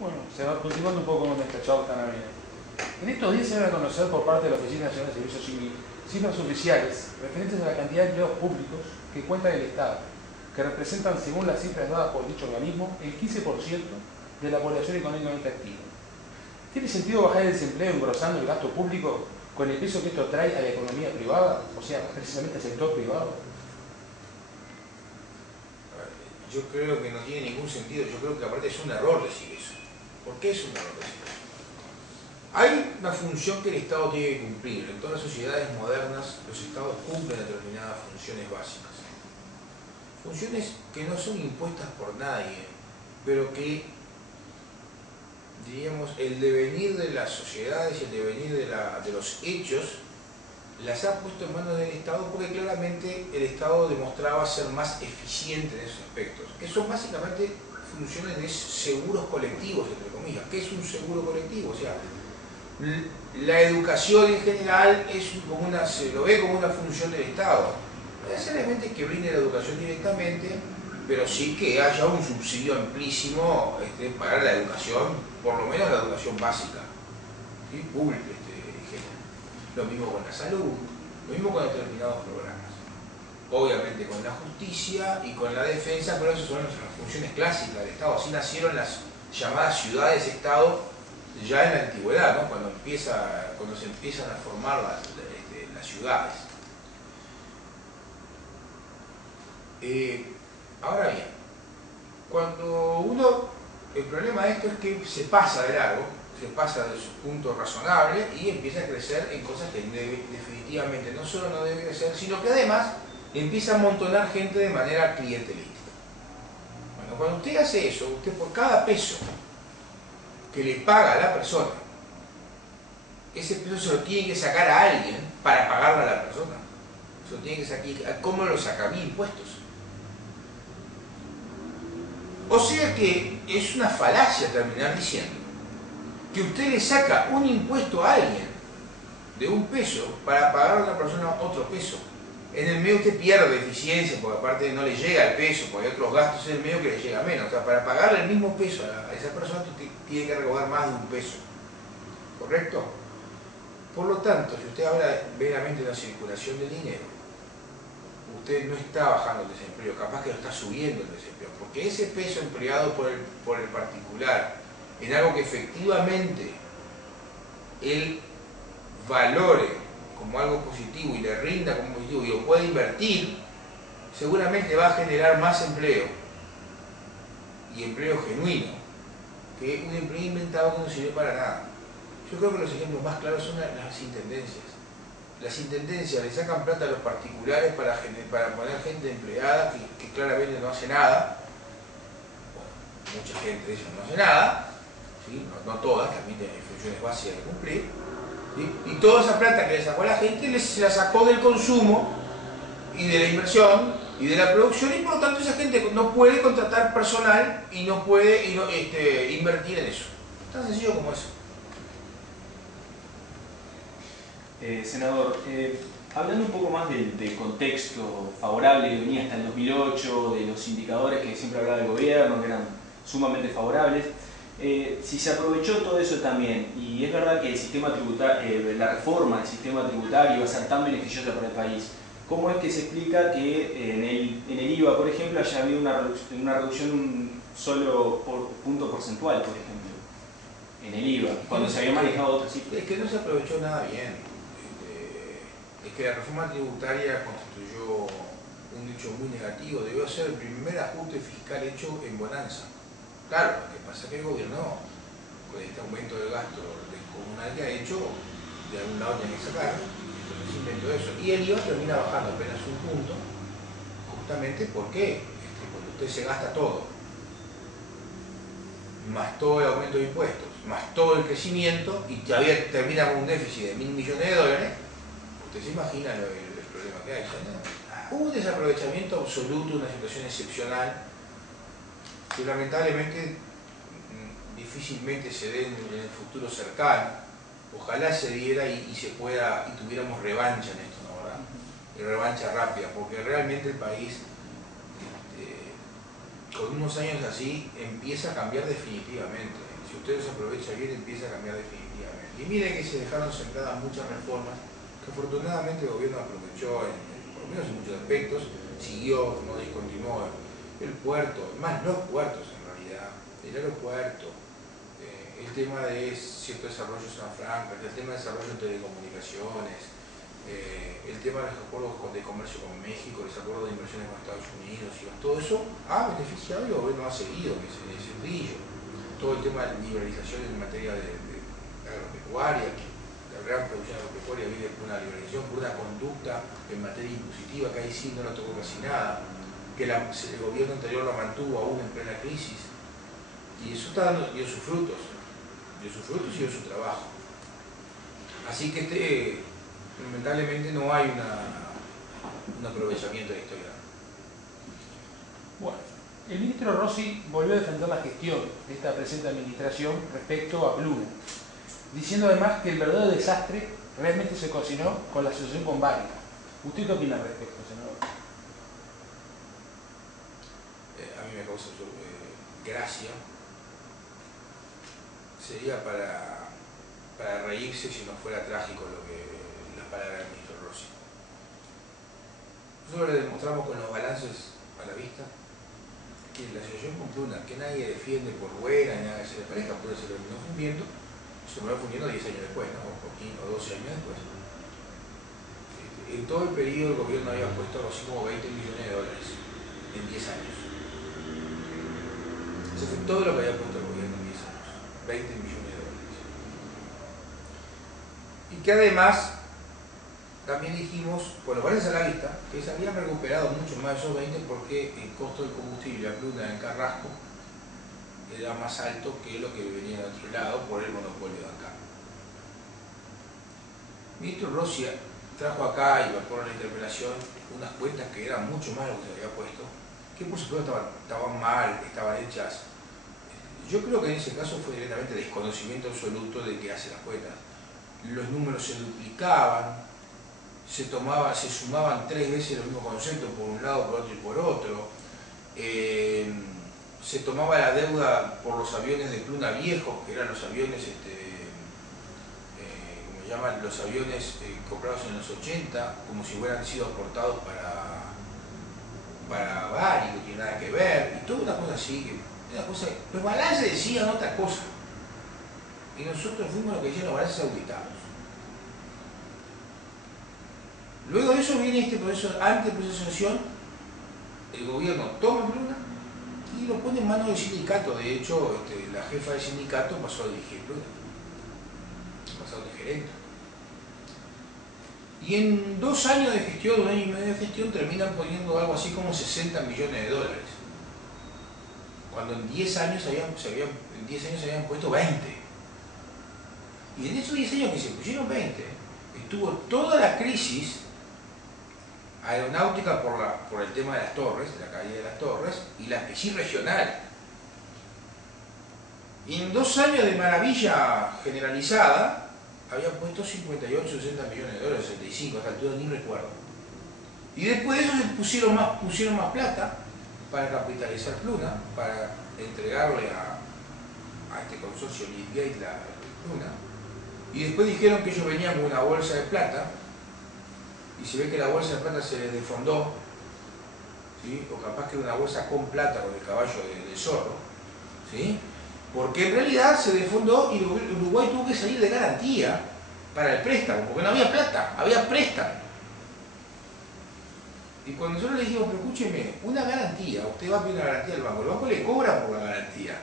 Bueno, se va continuando un poco con esta charla tan amena. En estos días se van a conocer por parte de la Oficina Nacional de Servicio Civil cifras oficiales referentes a la cantidad de empleados públicos que cuenta el Estado, que representan, según las cifras dadas por dicho organismo, el 15% de la población económicamente activa. ¿Tiene sentido bajar el desempleo engrosando el gasto público con el peso que esto trae a la economía privada, o sea, precisamente al sector privado? Yo creo que no tiene ningún sentido, yo creo que aparte es un error decir eso. ¿Por qué es un error decir eso? Hay una función que el Estado tiene que cumplir. En todas las sociedades modernas los Estados cumplen determinadas funciones básicas. Funciones que no son impuestas por nadie, pero que, diríamos, el devenir de las sociedades y el devenir de los hechos las ha puesto en manos del Estado porque claramente el Estado demostraba ser más eficiente en esos aspectos, que son básicamente funciones de seguros colectivos, entre comillas. ¿Qué es un seguro colectivo? O sea, la educación en general se lo ve como una función del Estado. No necesariamente que brinde la educación directamente, pero sí que haya un subsidio amplísimo para la educación, por lo menos la educación básica, ¿sí? Pública. Lo mismo con la salud, lo mismo con determinados programas. Obviamente con la justicia y con la defensa, pero esas son las funciones clásicas del Estado. Así nacieron las llamadas ciudades-Estado ya en la antigüedad, ¿no? Cuando se empiezan a formar las ciudades. Ahora bien, el problema de esto es que se pasa de largo, se pasa de su punto razonable y empieza a crecer en cosas que definitivamente no solo no debe crecer, sino que además empieza a amontonar gente de manera clientelística. Bueno, cuando usted hace eso, usted por cada peso que le paga a la persona, ese peso se lo tiene que sacar a alguien para pagarle a la persona. Se lo tiene que sacar. ¿Cómo lo saca? Vía impuestos. O sea que es una falacia terminar diciendo que usted le saca un impuesto a alguien de un peso para pagar a otra persona otro peso. En el medio usted pierde eficiencia, porque aparte no le llega el peso, porque hay otros gastos en el medio que le llega menos. O sea, para pagarle el mismo peso a esa persona usted tiene que recoger más de un peso. ¿Correcto? Por lo tanto, si usted habla veramente de la circulación del dinero, usted no está bajando el desempleo, capaz que lo está subiendo el desempleo, porque ese peso empleado por el particular en algo que efectivamente él valore como algo positivo y le rinda como positivo y lo puede invertir, seguramente va a generar más empleo, y empleo genuino, que un empleo inventado que no sirve para nada. Yo creo que los ejemplos más claros son las intendencias. Las intendencias le sacan plata a los particulares para poner gente empleada que claramente no hace nada. Bueno, mucha gente de ellos no hace nada, ¿sí? No todas, también tienen funciones básicas de cumplir, ¿sí? Y toda esa plata que le sacó a la gente se la sacó del consumo y de la inversión y de la producción, y por lo tanto esa gente no puede contratar personal y no puede invertir en eso. Tan sencillo como eso. Senador, hablando un poco más del contexto favorable que venía hasta el 2008, de los indicadores que siempre hablaba el gobierno, que eran sumamente favorables, si se aprovechó todo eso también, y es verdad que el sistema tributario, la reforma del sistema tributario iba a ser tan beneficiosa para el país, ¿cómo es que se explica que en el IVA, por ejemplo, haya habido una reducción solo por punto porcentual, por ejemplo, en el IVA, cuando se había manejado otras cifras? Es que no se aprovechó nada bien. Es que la reforma tributaria constituyó un hecho muy negativo. Debió ser el primer ajuste fiscal hecho en bonanza. Claro, lo que pasa es que el gobierno, con este aumento del gasto descomunal que ha hecho, de algún lado tiene que sacar, entonces inventó eso. Y el IVA termina bajando apenas un punto, justamente porque usted se gasta todo, más todo el aumento de impuestos, más todo el crecimiento, y todavía termina con un déficit de $1.000 millones. Usted se imagina el problema que hay. Hubo un desaprovechamiento absoluto, una situación excepcional, que lamentablemente difícilmente se dé en el futuro cercano. Ojalá se diera y tuviéramos revancha en esto, ¿no? ¿Verdad? Y revancha rápida, porque realmente el país, con unos años así, empieza a cambiar definitivamente. Si si usted los aprovecha bien, empieza a cambiar definitivamente. Y mire que se dejaron sembradas muchas reformas que afortunadamente el gobierno aprovechó, por lo menos en muchos aspectos, siguió, no discontinuó el puerto, más los puertos en realidad, el aeropuerto, el tema de cierto desarrollo en Zona Franca, el tema de desarrollo en telecomunicaciones, el tema de los acuerdos de comercio con México, los acuerdos de inversiones con Estados Unidos, y todo eso ha beneficiado y el gobierno ha seguido en ese brillo. Todo el tema de liberalización en materia de agropecuaria, la gran producción agropecuaria viene por una liberalización, por una conducta en materia impositiva que ahí sí no la tocó casi nada, que el gobierno anterior la mantuvo aún en plena crisis, y eso está dando, dio sus frutos y dio su trabajo. Así que lamentablemente no hay un aprovechamiento de la historia. Bueno, el ministro Rossi volvió a defender la gestión de esta presente administración respecto a Pluna, diciendo además que el verdadero desastre realmente se cocinó con la asociación con Bárica. ¿Usted qué opina al respecto, senador? A mí me causa gracia. Sería para reírse si no fuera trágico las palabras del ministro Rossi. Nosotros le demostramos con los balances a la vista que la asociación con Pluna, que nadie defiende por buena, ni nada que se le parezca, puede ser terminó fundiendo, se terminó fundiendo 10 años después, ¿no? O 12 años después. En todo el periodo el gobierno había puesto algo así como 20 millones de dólares en 10 años. Eso fue todo lo que había puesto el gobierno en 10 años. 20 millones de dólares. Y que además también dijimos, por los balances a la vista, que se habían recuperado mucho más de esos 20 porque el costo del combustible a Pluna en Carrasco era más alto que lo que venía de otro lado por el monopolio de acá. El ministro Rossi trajo acá, y me acuerdo en la interpelación, unas cuentas que eran mucho más de lo que se había puesto, que por supuesto estaban mal, estaban hechas. Yo creo que en ese caso fue directamente desconocimiento absoluto de que hace las cuentas. Los números se duplicaban, se sumaban 3 veces los mismos conceptos por un lado, por otro y por otro. Se tomaba la deuda por los aviones de Pluna viejos, que eran los aviones, como se llaman, los aviones comprados en los 80, como si hubieran sido aportados para Bari, que no tiene nada que ver, y toda una cosa así. Los balances decían otra cosa, y nosotros fuimos lo que decían los balances auditados. Luego de eso viene este proceso, antes del proceso de asociación, el gobierno toma Pluna y lo pone en manos del sindicato. De hecho, la jefa del sindicato pasó a dirigir Pluna, pasó de gerente. Y en 2 años de gestión, 1 año y medio de gestión, terminan poniendo algo así como 60 millones de dólares. Cuando en 10 años se habían puesto 20. Y en esos 10 años que se pusieron 20, estuvo toda la crisis aeronáutica por el tema de las torres, de la caída de las torres, y la crisis regional. Y en 2 años de maravilla generalizada, habían puesto 58, 60 millones de dólares, 65, a esta altura ni recuerdo. Y después de eso se pusieron más plata para capitalizar Pluna, para entregarle a este consorcio Leadgate la Pluna. Y después dijeron que ellos venían con una bolsa de plata, y se ve que la bolsa de plata se les desfondó, ¿sí? O capaz que era una bolsa con plata, con el caballo del zorro, ¿sí? Porque en realidad se desfondó y Uruguay tuvo que salir de garantía para el préstamo, porque no había plata, había préstamo. Y cuando nosotros le dijimos, pero escúcheme, una garantía, usted va a pedir una garantía al banco, el banco le cobra por la garantía.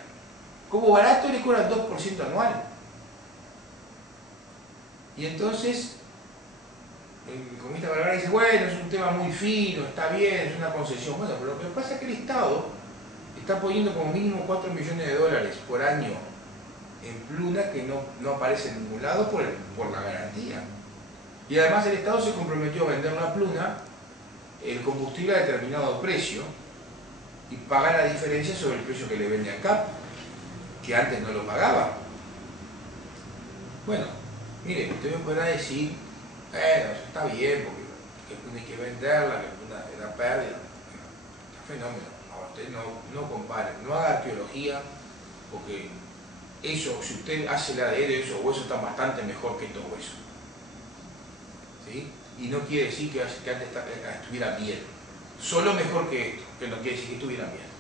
Como barato le cobra el 2% anual. Y entonces, el economista Valverde dice, bueno, es un tema muy fino, está bien, es una concesión. Bueno, pero lo que pasa es que el Estado está poniendo como mínimo 4 millones de dólares por año en Pluna que no aparece en ningún lado por la garantía. Y además el Estado se comprometió a vender la Pluna el combustible a determinado precio y pagar la diferencia sobre el precio que le vende acá, que antes no lo pagaba. Bueno, mire, usted me podrá decir, bueno, eso está bien, porque Pluna hay que venderla, que Pluna da pérdida. Está fenómeno. No, usted no compare, no haga arqueología, porque eso, si usted hace el ADN de esos huesos, están bastante mejor que estos huesos. ¿Sí? Y no quiere decir que antes estuvieran bien. Solo mejor que esto, que no quiere decir que estuvieran bien.